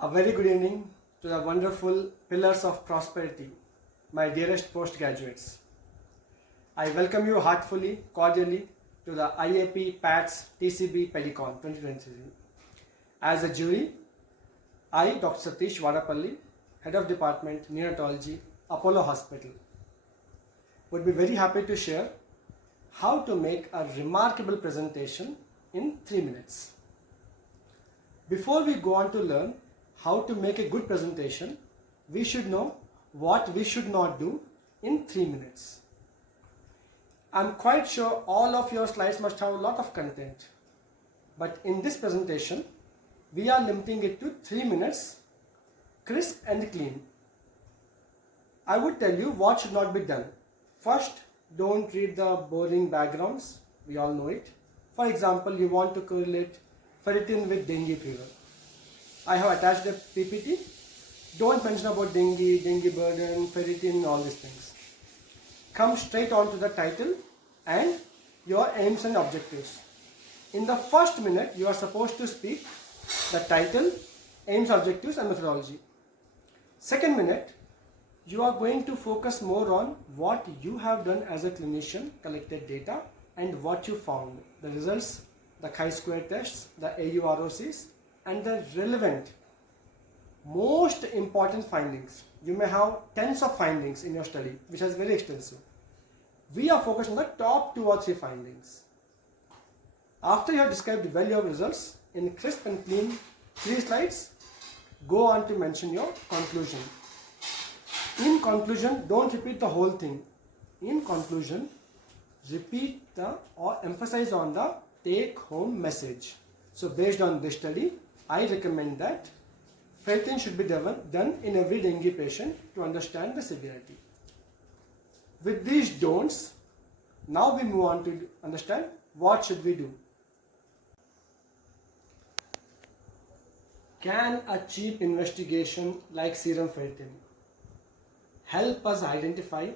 A very good evening to the wonderful pillars of prosperity, my dearest postgraduates. I welcome you heartfully, cordially to the IAP-CMIC-PATS TCB Pedicon 2023. As a jury, I, Dr. Satish Vadapalli, Head of Department Neonatology, Apollo Hospital, would be very happy to share how to make a remarkable presentation in 3 minutes. Before we go on to learn how to make a good presentation, we should know what we should not do in 3 minutes. I'm quite sure all of your slides must have a lot of content, but in this presentation, we are limiting it to 3 minutes, crisp and clean. I would tell you what should not be done. First, don't read the boring backgrounds, we all know it. For example, you want to correlate ferritin with dengue fever. I have attached a PPT. Don't mention about dengue burden, ferritin, all these things. Come straight on to the title and your aims and objectives. In the first minute, you are supposed to speak the title, aims, objectives and methodology. Second minute, you are going to focus more on what you have done as a clinician, collected data and what you found, the results, the chi-square tests, the AUROCs and the relevant, most important findings. You may have tens of findings in your study, which is very extensive. We are focused on the top 2 or 3 findings. After you have described well your results in crisp and clean 3 slides, go on to mention your conclusion. In conclusion, don't repeat the whole thing. In conclusion, repeat or emphasize on the take-home message. So based on this study, I recommend that ferritin should be done in every dengue patient to understand the severity. With these don'ts, now we move on to understand what should we do. Can a cheap investigation like serum ferritin help us identify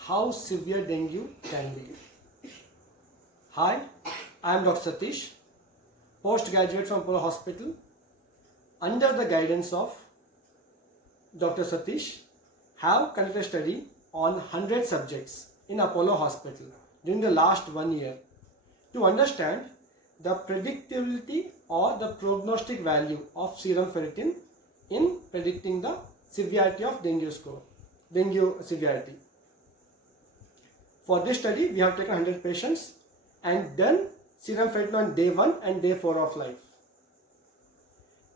how severe dengue can be? Hi, I am Dr. Satish, postgraduate from Apollo Hospital. Under the guidance of Dr. Satish, have conducted a study on 100 subjects in Apollo Hospital during the last 1 year to understand the predictability or the prognostic value of serum ferritin in predicting the severity of dengue severity. For this study, we have taken 100 patients and done serum ferritin on day 1 and day 4 of life.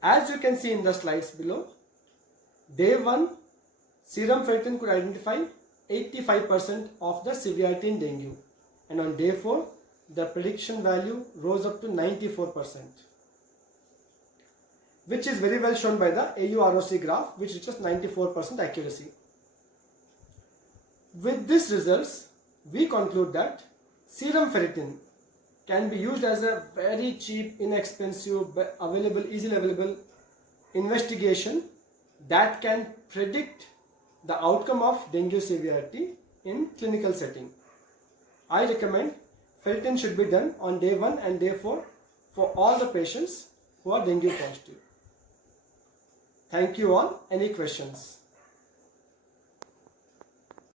As you can see in the slides below, day 1, serum ferritin could identify 85% of the severity in dengue, and on day 4, the prediction value rose up to 94%, which is very well shown by the AUROC graph, which reaches 94% accuracy. With these results, we conclude that serum ferritin can be used as a very cheap, inexpensive, easily available investigation that can predict the outcome of dengue severity in clinical setting. I recommend ferritin should be done on day 1 and day 4 for all the patients who are dengue positive. Thank you all. Any questions?